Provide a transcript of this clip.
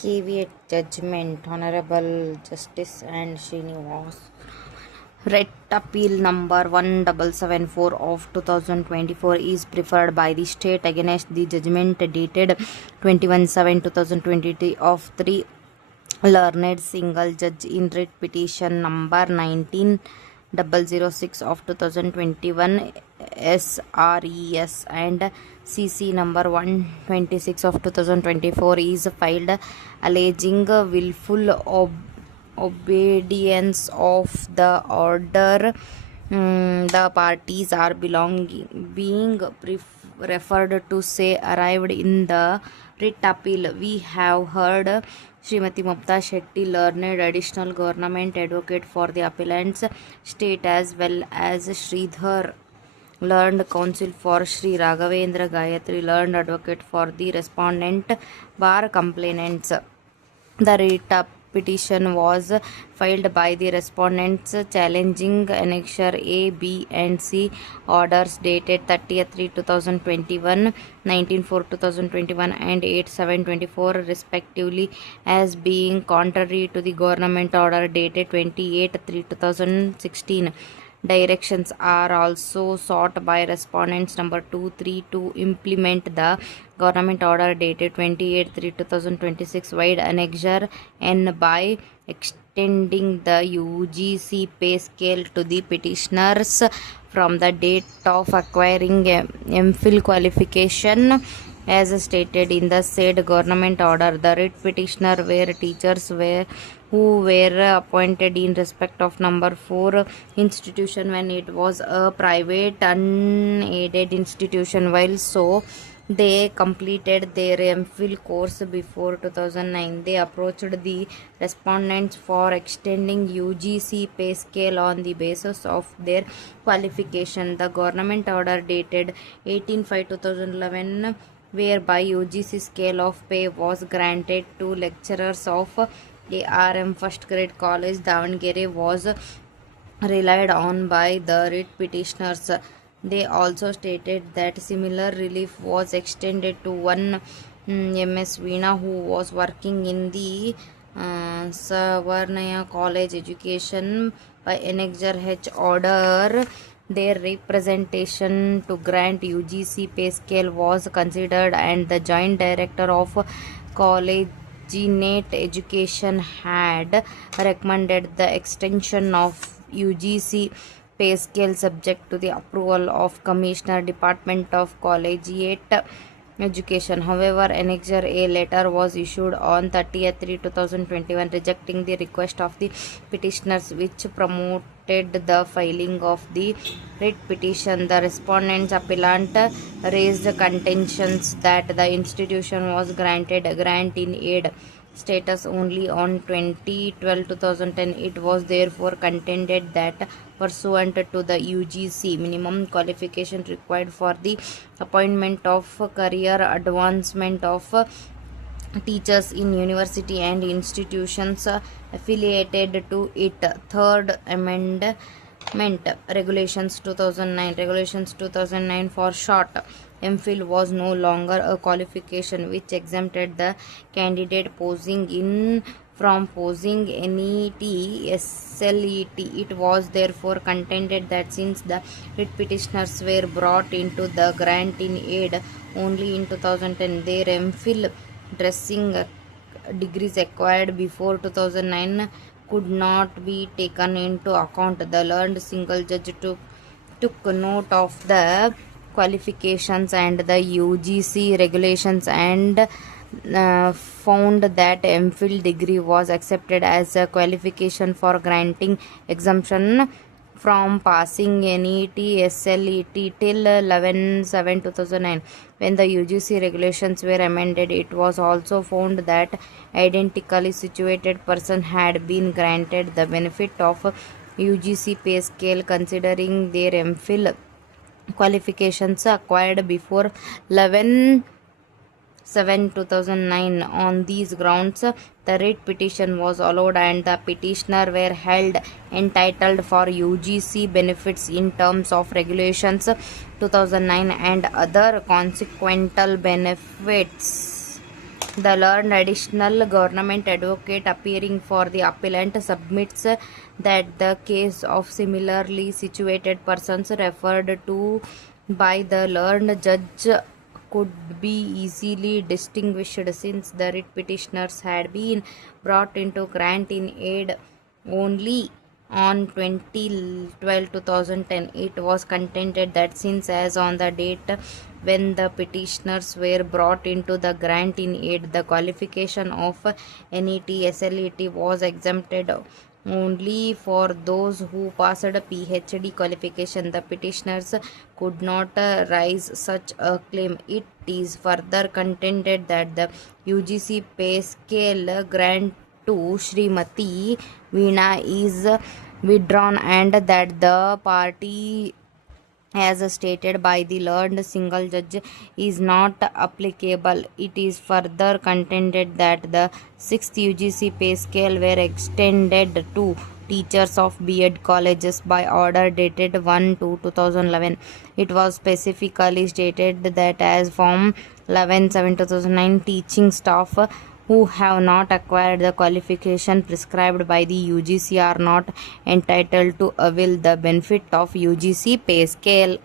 Caveat judgment. Honorable Justice and Srinivas Writ Appeal number 1774 of 2024 is preferred by the state against the judgment dated 21/7/2023 of 3 learned single judge in writ petition number 19006 of 2021 SRES and CC number 126 of 2024 is filed alleging willful obedience of the order. The parties are being referred to say arrived in the writ appeal. We have heard Srimati Mamta Shetty, learned additional government advocate for the appellant's state, as well as Sridhar, learned counsel for Sri Raghavendra Gayatri, learned advocate for the respondent bar complainants. The writ petition was filed by the respondents challenging Annexure A, B, and C orders dated 30/3/2021, 19/4/2021, and 8/7/24 respectively, as being contrary to the government order dated 28/3/2016. Directions are also sought by respondents number 2, 3 to implement the government order dated 28/3/2026 wide annexure N by extending the UGC pay scale to the petitioners from the date of acquiring MPhil qualification as stated in the said government order. The writ petitioner were teachers who were appointed in respect of number 4 institution when it was a private unaided institution, while so they completed their MPhil course before 2009. They approached the respondents for extending UGC pay scale on the basis of their qualification. The government order dated 18/5/2011, whereby UGC scale of pay was granted to lecturers of ARM First Grade College, Davangere, was relied on by the writ petitioners. They also stated that similar relief was extended to one MS Veena who was working in the Savarnaya College Education by Annexure H order. Their representation to grant UGC pay scale was considered, and the Joint Director of Collegiate Education had recommended the extension of UGC pay scale subject to the approval of Commissioner, Department of Collegiate Education. However, Annexure A letter was issued on 30/3/2021 rejecting the request of the petitioners, which promoted the filing of the writ petition. The respondents appellant raised contentions that the institution was granted a grant in aid status only on 2012-2010. It was therefore contended that pursuant to the UGC minimum qualification required for the appointment of career advancement of teachers in university and institutions affiliated to it. Third Amendment Regulations 2009 for short, MPhil was no longer a qualification which exempted the candidate posing in from posing NET SLET. It was therefore contended that since the writ petitioners were brought into the grant in aid only in 2010, their MPhil dressing degrees acquired before 2009 could not be taken into account. The learned single judge took note of the qualifications and the UGC regulations and found that MPhil degree was accepted as a qualification for granting exemption from passing NET SLET till 11/7/2009. When the UGC regulations were amended, it was also found that identically situated person had been granted the benefit of UGC pay scale considering their MPhil qualifications acquired before 11/7/2009. On these grounds, the writ petition was allowed and the petitioner were held entitled for UGC benefits in terms of regulations 2009 and other consequential benefits. The learned additional government advocate appearing for the appellant submits that the case of similarly situated persons referred to by the learned judge could be easily distinguished since the writ petitioners had been brought into grant in aid only on 2010. It was contended that since as on the date when the petitioners were brought into the grant in aid, the qualification of NET SLET was exempted only for those who passed a PhD qualification. The petitioners could not raise such a claim. It is further contended that the UGC pay scale grant to Srimati Veena is withdrawn and that the party as stated by the learned single judge is not applicable. It is further contended that the 6th UGC pay scale were extended to teachers of B.Ed colleges by order dated 1/2/2011. It was specifically stated that as Form 11/7/2009 teaching staff who have not acquired the qualification prescribed by the UGC are not entitled to avail the benefit of UGC pay scale.